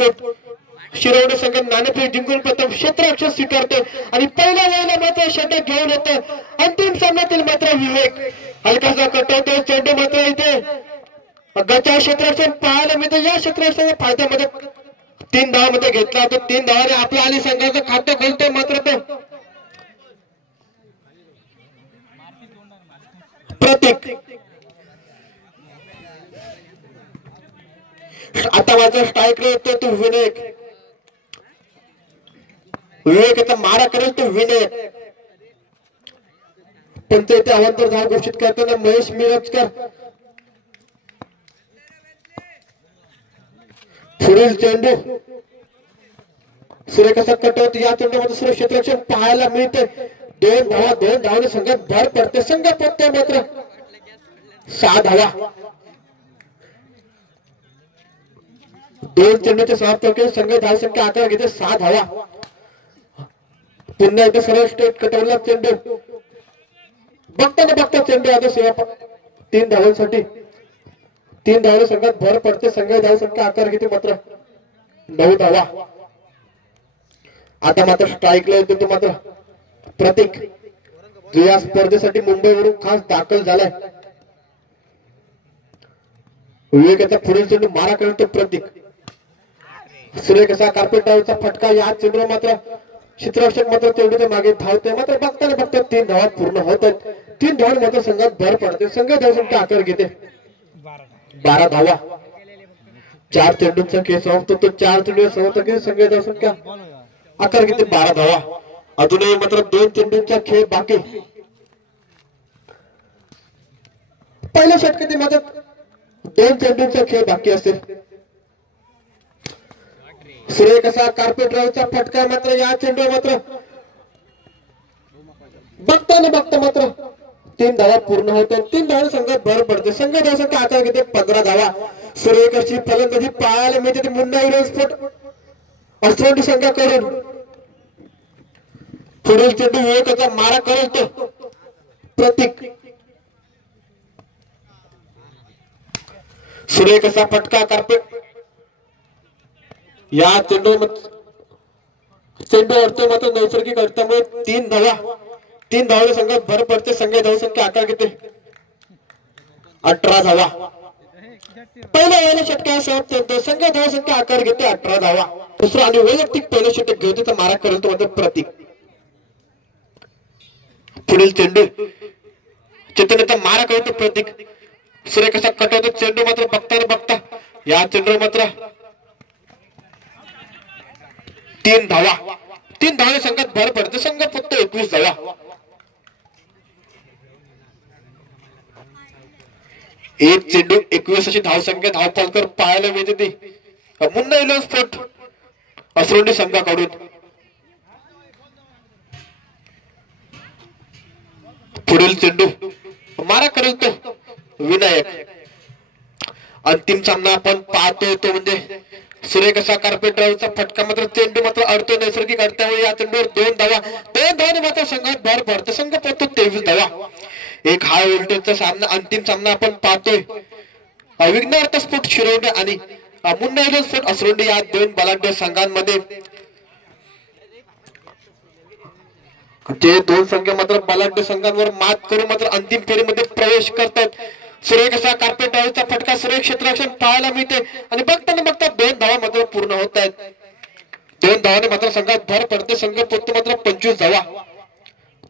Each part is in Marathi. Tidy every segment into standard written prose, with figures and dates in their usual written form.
स्फोट शिरवणे संघ नाणेफेक जिंकून प्रथम क्षेत्ररक्षण स्वीकारतो आणि पहिल्या वेळेला मात्र षटक घेऊन येतो अंतिम सामन्यातील मात्र विवेक हलकासा कटवतो चेंडू मात्र इथे गचा क्षेत्ररक्षण पाहायला मिळते या क्षेत्ररक्षणाच्या फायद्यामध्ये 3 धावांमध्ये घेतला तो 3 धावाने आपल्या आणि संघाचं खातं खोलतोय मात्र तो प्रतीक आता माझा स्ट्राईक येतो तो विवेक याचा मारा करेल तो विनायक पण ते अवांतर धाव घोषित करताना महेश मिरजकर पुढील चेंडू सुरेख असा कटवत या चेंडूमध्ये सुरेख क्षेत्ररक्षण पाहायला मिळते 2 धावाने संघात भर पडते संघ पडते मात्र 6 धावा 2 चेंडूचे समाप्त केले संघ धावसंख्या 11 घेते 6 धावा पुन्हा एकदा सरळ स्ट्रेट कटवला चेंडू बघता चेंडू आता सेवा 3 धावांसाठी 3 धावाने संघात भर पडते संघ धावसंख्या 11 घेते मात्र 9 धावा आता मात्र स्ट्राईकला येतो तो मात्र प्रतीक जो या स्पर्धेसाठी मुंबईवरून खास दाखल झालाय विवेकाचा पुढील चेंडू मारा करतो प्रतीक सुरेख असा कार्पेट डाऊचा फटका या चेंडू मात्र क्षेत्ररक्षक मात्र चेंडूच्या मागे धावते मात्र बघता 3 धावा पूर्ण होत आहेत 3 धावांनी मात्र संघात भर पडते संघ धावसंख्या 11 घेते 12 धावा 4 चेंडूंचा खेळ समाप्त होतो 4 चेंडू समाप्त केले संघ धावसंख्या 11 घेते 12 धावा अजूनही मात्र 2 चेंडूंचा खेळ बाकी पहिल्या षटकातील मात्र 2 चेंडूंचा खेळ बाकी असेल सुरेख असा कार्पेट ड्राईव्हचा फटका मात्र या चेंडू मात्र बघता मात्र 3 धावा पूर्ण होतात 3 धावा संघात भर पडते संघ धावसंख्या 11 घेते 15 धावा सुरेख अशी फलंदाजी पाहायला मिळते मुंबई इंडियन्स स्फोट ऑस्ट्रेलिया संघाकडून पुढील चेंडू विवेकाचा मारा करेल तो प्रतीक सुरेख असा फटका कार्पेट या चेंडू अडतोय मात्र नैसर्गिक अडथळ्यामुळे 3 धावाने संघात भर पडते संघ धावसंख्या 11 घेते 18 धावा पहिल्या वेळेला षटकार समाप्त होतो संघ धावसंख्या 11 घेते 18 धावा दुसरा आणि वैयक्तिक पहिलं षटक घेऊन त्याचा मारा करेल तो मात्र प्रतीक पुढील चेंडू चेतनेचा मारा करतो प्रतीक सुरेख असा कटवतो चेंडू मात्र बघता या चेंडू मात्र 3 धावाने संघात भर पडते संघ फक्त 21 धावा एक चेंडू 21 अशी धावसंख्या धावफलकर पाहायला मिळते ती मुंबई इंडियन्स स्फोट असरोंडी संघाकडून पुढील चेंडू मारा करेल तो विनायक अंतिम सामना आपण पाहतोय तो म्हणजे सुरेख असा कार्पेट ड्राईव्हचा फटका मात्र चेंडू मात्र अडतो नैसर्गिक अडथळ्यामुळे या चेंडूवर 2 धावाने मात्र संघात भर पडते संघ पडतो 23 धावा एक हाय व्होल्टेजचा सामना अंतिम सामना आपण पाहतोय विघ्नार्थ स्फोट शिरवणे आणि मुंबई इंडियन्स स्फोट असरोंडी या 2 बलाढ्य संघांमध्ये जे 2 संघ मात्र बलाढ्य संघांवर मात करून मात्र अंतिम फेरीमध्ये प्रवेश करतात सुरेख असा कार्पेट ड्राईव्हचा फटका सुरेख क्षेत्ररक्षण पाहायला मिळते आणि बघता 2 धावा मात्र पूर्ण होत आहेत 2 धावाने मात्र संघात भर पडते संघ पोहोचतो मात्र 25 धावा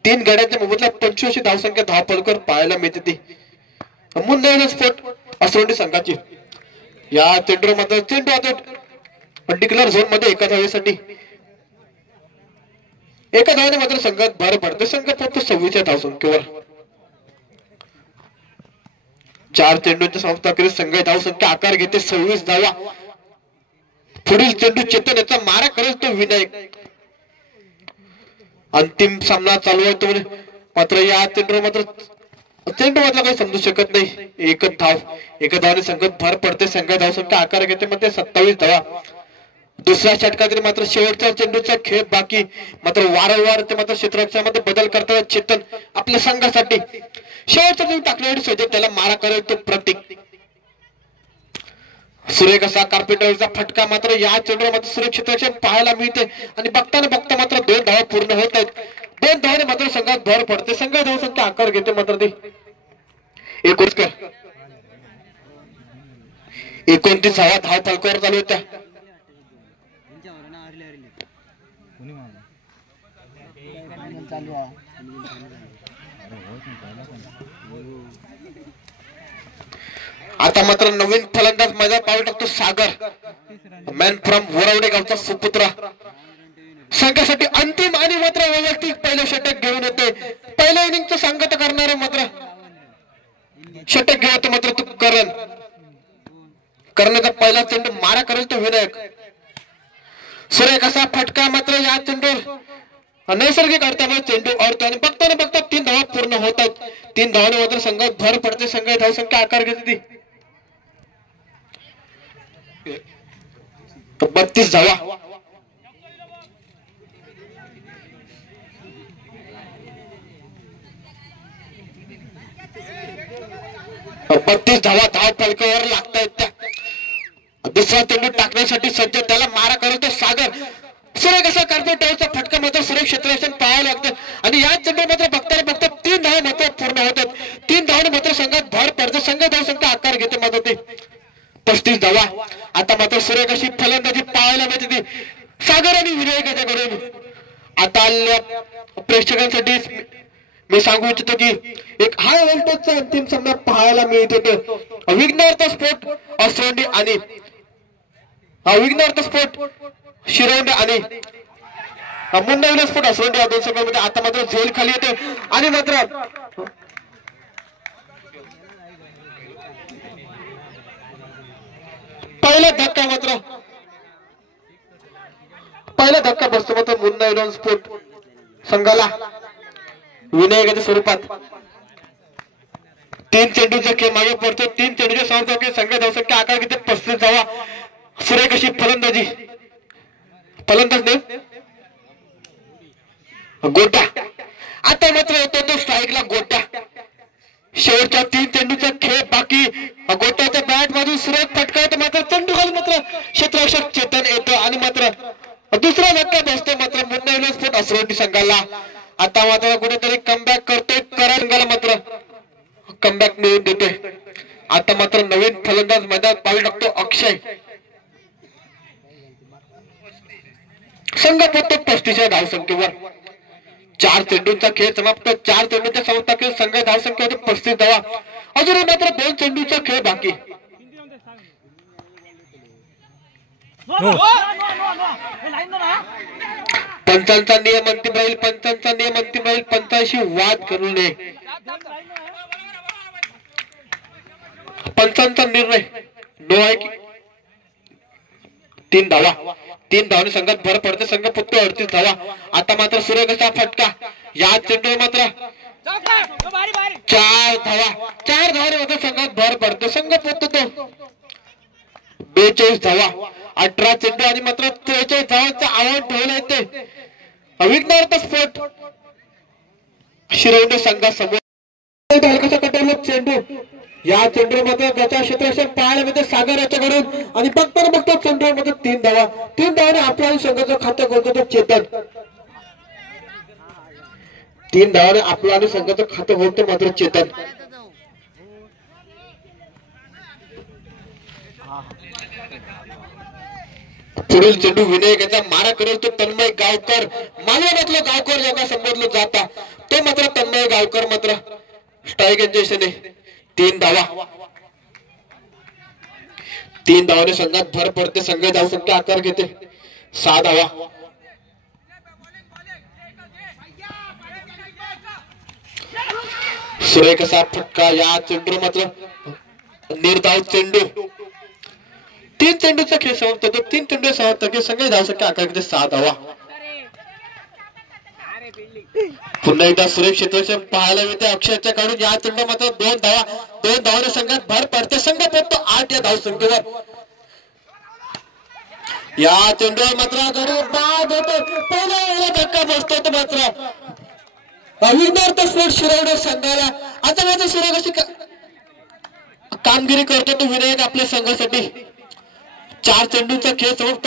3 गड्यांच्या मोबदल्यात 25 धावसंख्या धावफलकर पाहायला मिळते ती मुंबई इंडियन्स स्फोट असरोंडी संघाची या चेंडू मात्र चेंडू आता डिक्लेअर झोन मध्ये एका धावाने मात्र संघात भर पडते संघ फक्त 26 धावसंख्येवर 4 चेंडूंच्या समाप्तीखेरीज संघ धावसंख्या 11 घेते 26 धावा पुढील चेंडू चेतन याचा मारा करेल तो विनायक अंतिम सामना चालू आहे तो मात्र या चेंडू मात्र काही समजू शकत नाही एका धावाने संघात भर पडते संघ धावसंख्या 11 घेते मध्ये 27 धावा दुसऱ्या षटकातील मात्र शेवटच्या चेंडूचा खेळ बाकी मात्र वारंवार ते मात्र क्षेत्ररक्षणामध्ये बदल करतात चेतन आपल्या संघासाठी शेवटचा चेंडू टाकण्यासाठी सज्ज त्याला मारा करेल तो प्रतीक सुरेख असा कार्पेटरचा फटका मात्र या चेंडूमध्ये सुरक्षित रक्षण पाहायला मिळते आणि बघता मात्र 2 धावा पूर्ण होत आहेत. 2 धावाने मात्र संघात भर पडते. संघ धावसंख्या आकार घेते मात्र ते 29 धाव फलकावर चालू होत्या. आता मात्र नवीन फलंदाज मैदानात पाऊल टाकतो सागर, मॅन फ्रॉम वरवडे गावचा सुपुत्र. संघासाठी अंतिम आणि मात्र वैयक्तिक पहिलं षटक घेऊन येते. पहिल्या इनिंगचं सांगत करणारे मात्र षटक घेऊन येतो मात्र तू करण्याचा पहिला चेंडू मारा करेल तो विनायक. सुरेख असा फटका मात्र या चेंडूवर नैसर्गिक अर्थामुळे चेंडू अडतो आणि बघता 3 धावा पूर्ण होत आहेत. 3 धावाने मात्र संघात भर पडते. संघ धावसंख्या आकार घेते 32 धावा. धाव फलकावर लागतायत त्या. दुसरा चेंडू टाकण्यासाठी सज्ज, त्याला मारा करतो सागर. सुरेख असा कार्पेटरचा फटका मात्र सुरेख क्षेत्ररक्षण पाहावं लागतं आणि या चेंडू मात्र बघता 3 धावा मात्र पूर्ण होतात. 3 धावाने मात्र संघात भर पडते. संघ धावसंख्या आकार घेते मात्र ते 35 धावा. आता मात्र सुरेख अशी फलंदाजी पाहायला मिळते सागर आणि विनायक याच्याकडून. आता प्रेक्षकांसाठी मी सांगू इच्छितो की एक हाय व्होल्टेजचा अंतिम सामना पाहायला मिळत होतो. विघ्नहर्ता स्पोर्ट असरोंडी आणि विघ्नहर्ता स्पोर्ट शिरवंडे आणि मुंबई स्पोर्ट असरोंडी या 2 संघांमध्ये आता मात्र झेल खाली येते आणि मात्र पहिला धक्का बसतो मात्र मुंबई स्पोर्ट संघाला विनायकाच्या स्वरूपात. 3 चेंडूचा खेळ मागे पडतो. 3 चेंडूच्या समाप्तीने संघ धावसंख्या आकार घेते 35 धावा. सुरेख अशी फलंदाज नाही गोटा. आता मात्र होतो तो स्ट्राईकला गोटा. शेवटच्या 3 चेंडूचा खेळ बाकी. गोट्याच्या बॅट मधून सुरेख फटका होतो मात्र चेंडू खाली मात्र क्षेत्ररक्षक चेतन येतो आणि मात्र दुसरा धक्का बसतो मात्र मुंबई स्पोर्ट असरोंडी संघाला. आता मात्र कुठेतरी कमबॅक करतोय संघाला मात्र कमबॅक मिळून देतोय. आता मात्र नवीन फलंदाज मैदानात पाऊल टाकतो अक्षय. संघ पोहोचतो 35 धावसंख्येवर. 4 चेंडूंचा खेळ समाप्त. 4 चेंडूच्या समाप्त संघ धावसंख्या होते 35 धावा. अजूनही मात्र 2 चेंडूचा खेळ बाकी. पंचांचा नियम अंतिम राहील. पंचांशी वाद करू नये. पंचांचा निर्णय नो आहे की 3 धावा. 3 धावाने संघात भर पडते. संघ फक्त 38 धावा. आता मात्र सुरेख असा फटका. या चेंडूवर मात्र 4 धावा. 4 धावाने मात्र संघात भर पडते. संघ फक्त तो 42 धावा. 18 चेंडू आणि मात्र 43 धावांचं आव्हान ठेवलं येते विघ्नहर्ता स्पोर्ट शिरवणे संघासमोर. चेंडू या चेंडू मध्ये त्याच्या क्षेत्ररक्षण पाहायला मिळते सागर याच्याकडून आणि बघता चेंडू मध्ये 3 धावा. 3 धावाने आपल्या संघाचं खातं करतो तो चेतन. 3 धावाने आपल्या आणि संघाचं खातं करतो मात्र चेतन. पुढील चेंडू विनायकाचा मारा करेल तो तन्मय गावकर. मालवणातलं गावकर ज्याला संबोधलं जाता तो मात्र तन्मय गावकर मात्र स्ट्राईक यांच्या दिशेने 3 धावा. 3 धावाने संघात भर पडते. संघ धावसंख्या आकार घेते 6 धावा. सुरेख असा फटका. या चेंडू मात्र निर्धाव चेंडू. 3 चेंडूचा खेळ समाप्त होतो. 3 चेंडू समाप्त संघ धावसंख्या आकार घेते 6 धावा. पुन्हा एकदा सुरेख क्षेत्ररक्षण पाहायला मिळते अक्षयच्या कडून. या चेंडू मात्र 2 धावा. 2 धावाने संघात भर पडते. संघ पोहोचतो 8 या धावसंख्येवर. या चेंडूवर मात्र गडी बाद होतो. पहिला धक्का बसतो तो मात्र विघ्नहर्ता स्पोर्ट शिरवणे संघाला. आता मात्र सुरेख अशी कामगिरी करतो तो विनायक आपल्या संघासाठी. 4 चेंडूचा खेळ समाप्त.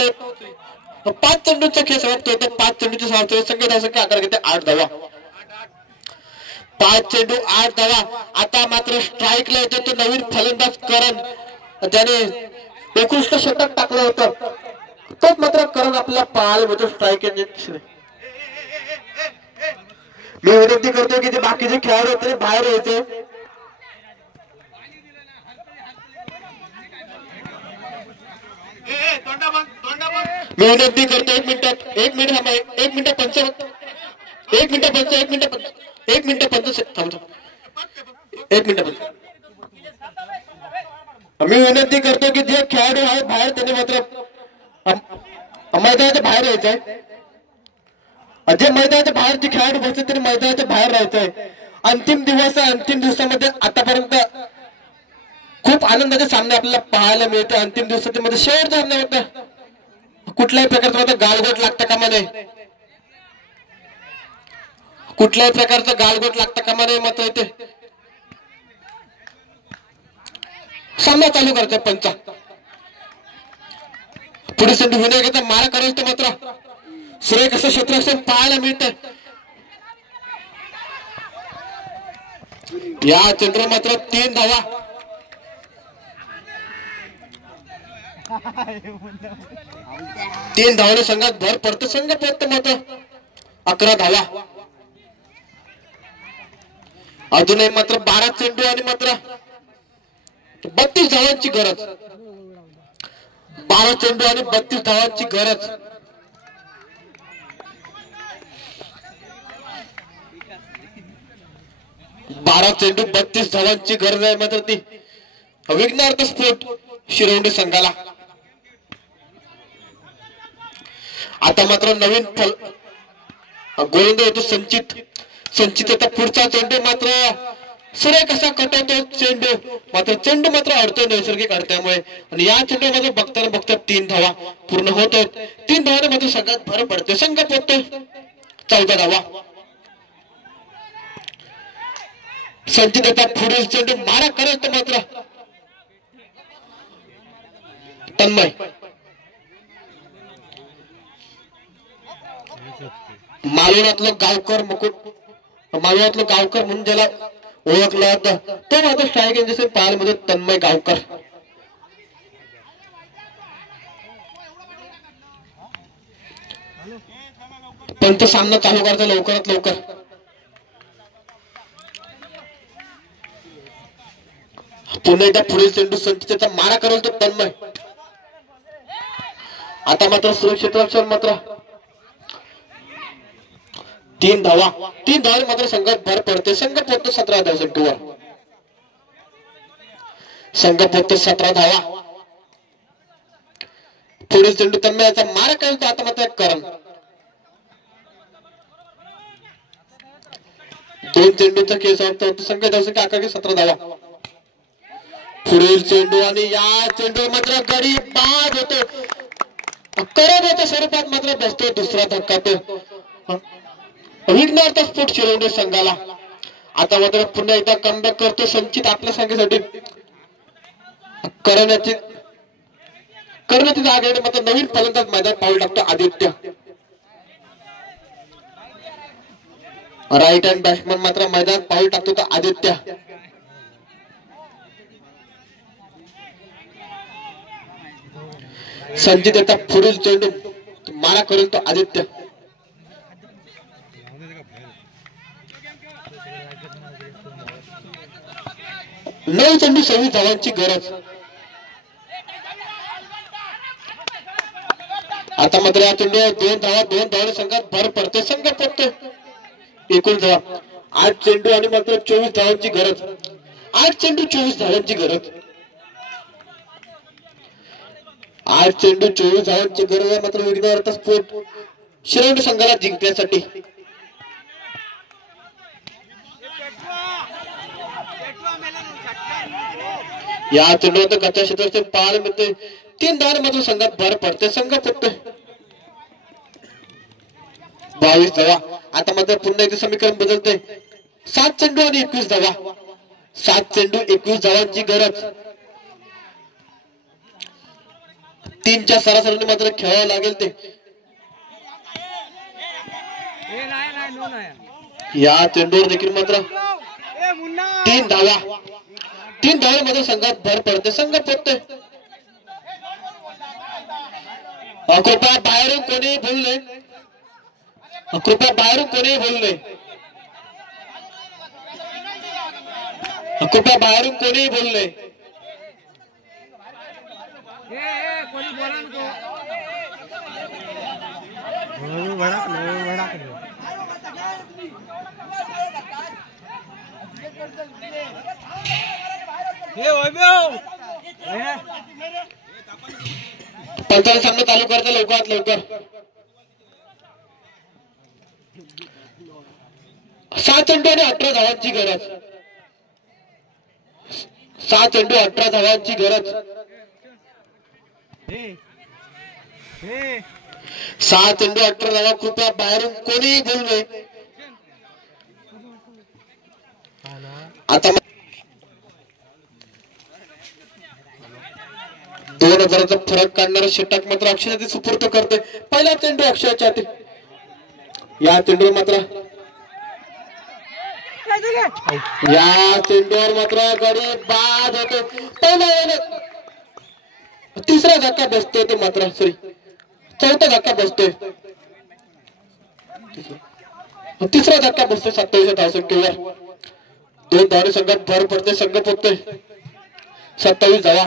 5 चेंडूचा खेळ समाप्त होतो. 5 चेंडूच्या समाप्त संख्या धावसंख्या आकार घेते 8 धावा. 5 चेंडू 8 धावा. आता मात्र स्ट्राईकला येतो तो नवीन फलंदाज करण, ज्याने उत्कृष्ट षटक टाकलं होतं. तोच मात्र करण आपल्याला पाहायला मिळतो स्ट्राईक. मी विनंती करतो की जे बाकीचे खेळाडू होते बाहेर यायचे. मी विनंती करतो 1 minute 1 minute 1 minute 55 1 minute 55 1 minute 1 minute 55 थांबतो 1 मिनिट 55. मी विनंती करतो की जे खेळाडू आहेत बाहेर त्यांनी मात्र मैदानाच्या बाहेर यायचंय. जे मैदानाच्या बाहेरचे खेळाडू बसते त्यांनी मैदानाच्या बाहेर राहायचंय. अंतिम दिवस आहे. अंतिम दिवसामध्ये आतापर्यंत खूप आनंदाचे सामने आपल्याला पाहायला मिळते. अंतिम दिवसामध्ये शेवटचा सामना होता. कुठल्याही प्रकारचं गालगोट लागतं कामा नये. कुठल्याही प्रकारचं गालगोट लागतं कामा नये. मात्र इथे सामना चालू करतोय पंचा. पुढे चेंडू विनायकाचा मारा करायचं तर मात्र सुरेख असं क्षेत्ररक्षण पाहायला मिळतं. या चेंडूवर मात्र 3 धावा. 3 धावाने संघात भर पडतो. संघ पोहोचतो मात्र 11 धावा. अजूनही मात्र 12 चेंडू आणि मात्र 32 धावांची गरज. 12 चेंडू आणि 32 धावांची गरज. बारा चेंडू 32 धावांची गरज आहे. मात्र ती विघ्नार्थ स्फोट शिरवणे संघाला. आता मात्र नवीन गोलंदाज होतो संचित. संचित आता पुढचा चेंडू मात्र सुरेख असा कटवतो चेंडू. मात्र चेंडू मात्र अडतोय नैसर्गिक अडत्यामुळे. आणि या चेंडू मात्र बघताना बघता 3 धावा पूर्ण होत आहेत. 3 धावाने मात्र संघात भर पडते. संघ पोहोचतो 14 धावा. संचित आता पुढील चेंडू मारा करत मात्र तन्मय. मालवणातलं गावकर मुकुट, मालवणातलं गावकर म्हणून ज्याला ओळखलं जातं तो मात्र स्ट्राईक इंजेक्शन पाहायला मध्ये तन्मय गावकर. पंच सामना चालू करायचा लवकरात लवकर. पुन्हा एकदा पुढील चेंडू संचितचा मारा करेल तो तन्मय. आता मात्र सुरक्षित रक्षण मात्र 3 धावा. 3 धावाने मात्र संघात भर पडते. संघ पोहोचतो 17 धावांवर. संघ पोहोचतो 17 धावा. पुढील चेंडू तन्मयाचा मारा करेल तो आता मात्र करण. 2 चेंडूचा खेळ समाप्त होतो. संघ धावसंख्या आकार 17 धावा. पुढील चेंडू आणि या चेंडू मात्र गडी बाद होतो. करण्याच्या स्वरूपात मात्र बसतो दुसरा धक्का तो विघ्नार्थ स्फोट शिरवणे संघाला. आता मात्र पुन्हा एकदा कमबॅक करतो संचित आपल्या संघासाठी. करण्याची जागा मात्र नवीन फलंदाज मैदान पाऊल टाकतो आदित्य. राईट हँड बॅट्समन मात्र मैदान पाऊल टाकतो तो आदित्य. संचित आता पुढील चेंडू मारा करेल तो आदित्य. 9 चेंडू 26 धावांची गरज. आता मात्र या चेंडूवर 2 धावाने संघात भर पडते. संघ पोहोचतो एकूण धावा 8 चेंडू आणि मात्र 24 धावांची गरज. 8 चेंडू 24 धावांची गरज. 8 चेंडू 24 धावांची गरज आहे. मात्र विघ्नार्थ स्फोट शिरवणे संघाला जिंकण्यासाठी. या चेंडूवर गत्या क्षेत्राचे पाहायला मिळते. 3 धावाने मात्र संघात भर पडते. संघ फक्त 22 धावा. आता मात्र पुन्हा एकदा समीकरण बदलते. 7 चेंडू आणि 21 धावा. 7 चेंडू 21 धावांची गरज. 3च्या सरासरीने मात्र खेळावं लागेल ते. या चेंडूवर देखील मात्र 3 धावा. 3 धावांमध्ये संघात भर पडते. संघ पोचते. कृपया बाहेरून कोणी बोलले. कृपया बाहेरून कोणी बोलले. कृपया बाहेरून कोणी बोलले. पंचायत सामना चालू करते लवकरात लवकर. 6 चेंडू आणि 18 धावांची गरज. 6 चेंडू 18 धावांची गरज. 6 चेंडू 18 धावा. कृपया बाहेरून कोणी बोलू नये. आता 2000चा फरक काढणारा षटक मात्र अक्षयच्या सुपूर्द करते. पहिला चेंडू अक्षयच्या हाती. या चेंडूवर मात्र गडी बाद होतो. पहिला तिसरा धक्का बसतोय तो मात्र चौथा धक्का बसतोय. तिसरा धक्का बसतोय 27 धावसंख्येवर. 2 धावांनी संघात भर पडते. संघ पोचतोय 27 धावा.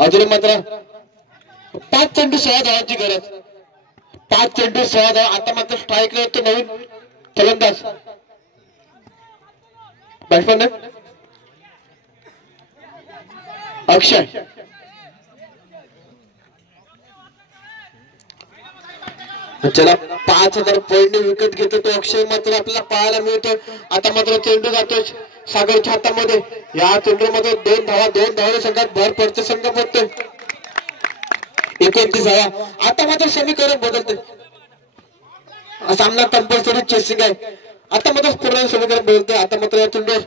अजून मात्र 5 चेंडू 6 धावांची गरज. 5 चेंडू 6 धावा. आता मात्र स्ट्राईक येतो नवीन फलंदाज बॅट्समन अक्षय. ज्याला 5000 पॉईंट विकत घेतो तो अक्षय मात्र आपल्याला पाहायला मिळतो. आता मात्र चेंडू जातोय सागरच्या हातामध्ये. या चेंडूमध्ये 2 धावा. 2 धावाने संघात भर पडते. संघ पडते 29 धावा. आता मात्र समीकरण बदलते. सामना कंपल्सरी चेसिंग आहे. आता मात्र पूर्ण समीकरण बदलते. आता मात्र या चेंडूवर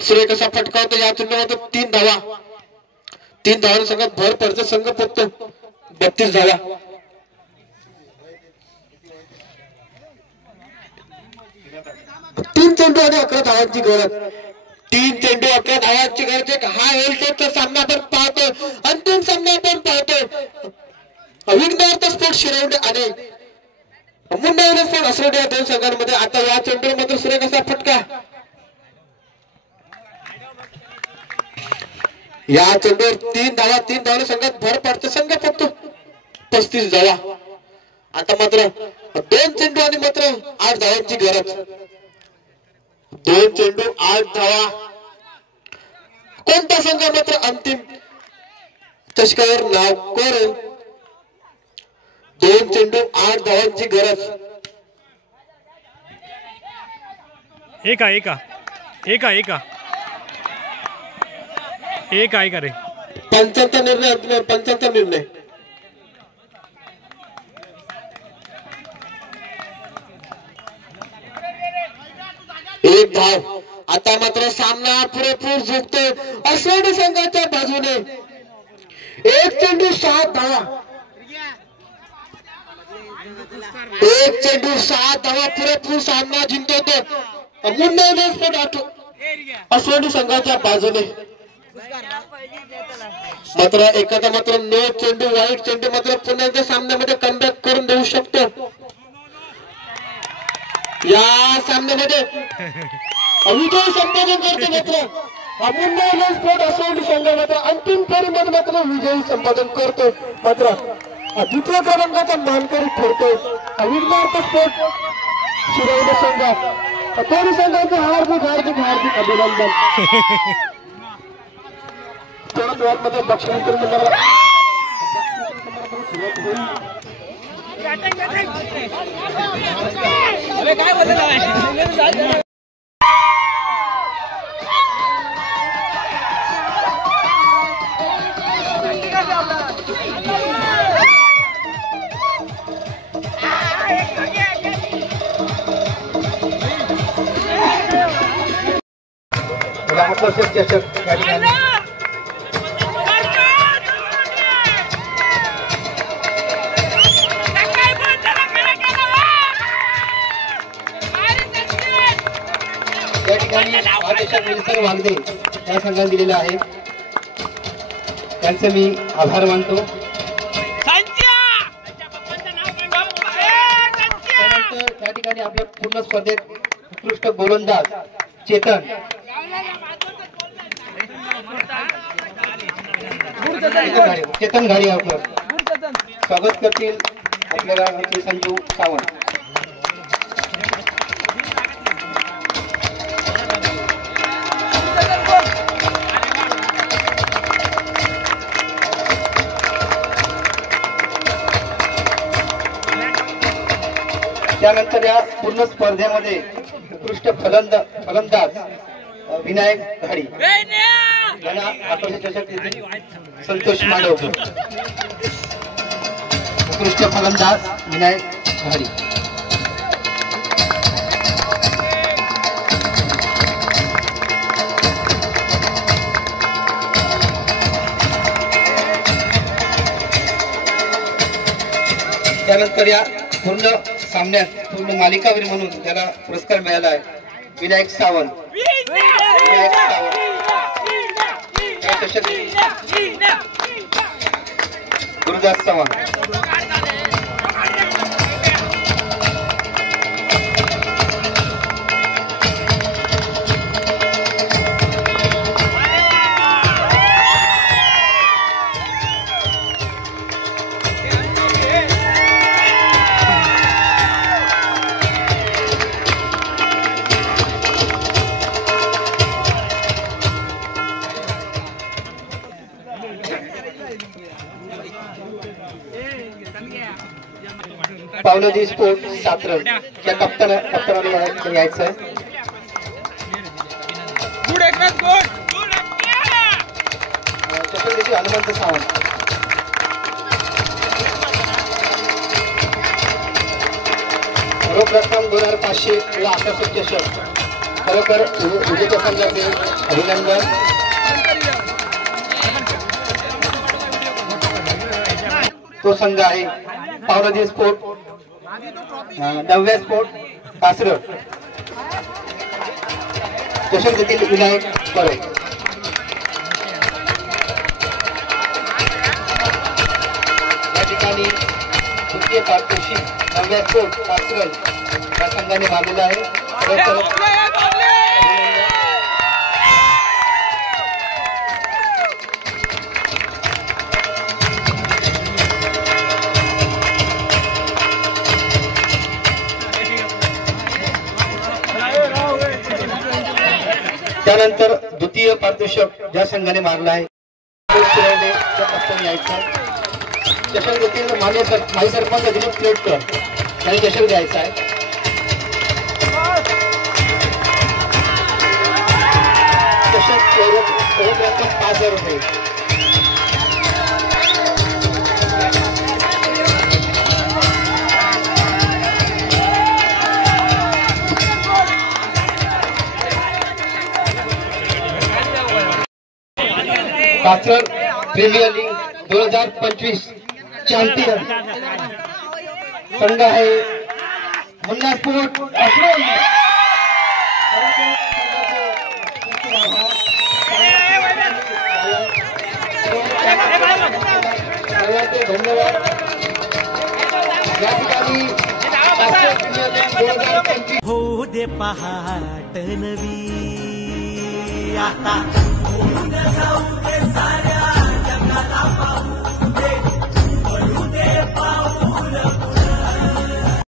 सूर्य कसा फटकावतो. या चेंडूमध्ये 3 धावा. 3 धावाने संघात भर पडते. संघ पडतो 32 धावा. 3 चेंडू आणि 11 धावांची गरज. 3 चेंडू 11 धावांची गरज. एक हा हेल्थचा सामना आपण पाहतो. अंतिम सामना आपण पाहतो. विघ्नहर्ता स्पोर्ट्स शिरवणे आणि मुंबई स्पोर्ट्स असरोडे या 2 संघांमध्ये. आता या चेंडूवर मात्र सूर्य कसा फटका. या चेंडूवर 3 धावा. 3 धावाने संघात भर पडते. संघ फक्त 35 धावा. आता मात्र 2 चेंडू आणि मात्र 8 धावांची गरज. 2 चेंडू 8 धावा. कोणता संघ मात्र अंतिम चषकावर नाव करेल. 2 चेंडू 8 धावांची गरज. एका रे 75 निर्णय. 75 निर्णय. एक धाव. आता मात्र सामना पुरेपूर झुकतोय असोडी संघाच्या बाजूने. 1 चेंडू 7 धावा. 1 चेंडू 7 धावा. पुरेपूर सामना जिंकतो मुंबई असोडी संघाच्या बाजूने. मात्र एखादा मात्र 9 चेंडू वाईट चेंडू मात्र पुण्याच्या सामन्यामध्ये कमबॅक करून देऊ शकतो. या सामन्यामध्ये विजय संपादन करतो मात्र मुंबई स्पोर्ट्स असोडी संघ मात्र अंतिम फेरीमध्ये मात्र विजयी संपादन करतो. मात्र द्वितीय क्रमांकाचा मानकरी ठरतोय विघ्नहर्ता स्पोर्ट्स शिरवणे संघ. दोन्ही संघाचे हार्दिक अभिनंदन. थोड्याच वेळामध्ये बक्षीस काय बोलत महादेशक विल्सन वागदे या संघाने दिलेला आहे, त्यांचे मी आभार मानतो. त्यानंतर त्या ठिकाणी आपल्या पूर्ण स्पर्धेत उत्कृष्ट गोलंदाज चेतन घाडीगावकर स्वागत करतील आपल्याला संजू सावंत. त्यानंतर या पूर्ण स्पर्धेमध्ये उत्कृष्ट फलंदाज विनायक घाडी यांना आकर्षक चषक संतोष मांडवकर. उत्कृष्ट फलंदाज विनायक घाडी. त्यानंतर या पूर्ण सामन्यात पूर्ण मालिकावीर म्हणून त्याला पुरस्कार मिळाला आहे विनायक सावंत. गुरुदास चव्हाण. पावलोजी स्पोर्ट सातरण या कप्तानाला यायचं आहे. हनुमंत सावंत. रोख रक्कम 2500 ला आकर्षक चषक. खरोखर विजेत्या संघाचे अभिनंदन. तो संघ आहे पावलोजी स्पोर्ट नव्या स्पोर्ट कासरड. चषक देखील विनायक परब. या ठिकाणी द्वितीय पारितोषिक नव्या स्पोर्ट कासरड या संघाने मागवलं आहे. त्यानंतर द्वितीय पारितोषिक ज्या संघाने मारला आहे चषक देखील माजी सरपंच दिलीप प्लेटकर यांनी चषक द्यायचा आहे. चषक 5,000 रुपये. कासरड प्रीमियर लीग 2025 चॅम्पियन संघ आहे मुन्ना स्पोर्ट कासरड. धन्यवाद. या ठिकाणी कासरड प्रीमियर लीग 2025 होऊ दे पहाट नवी आता जाऊ दे सारे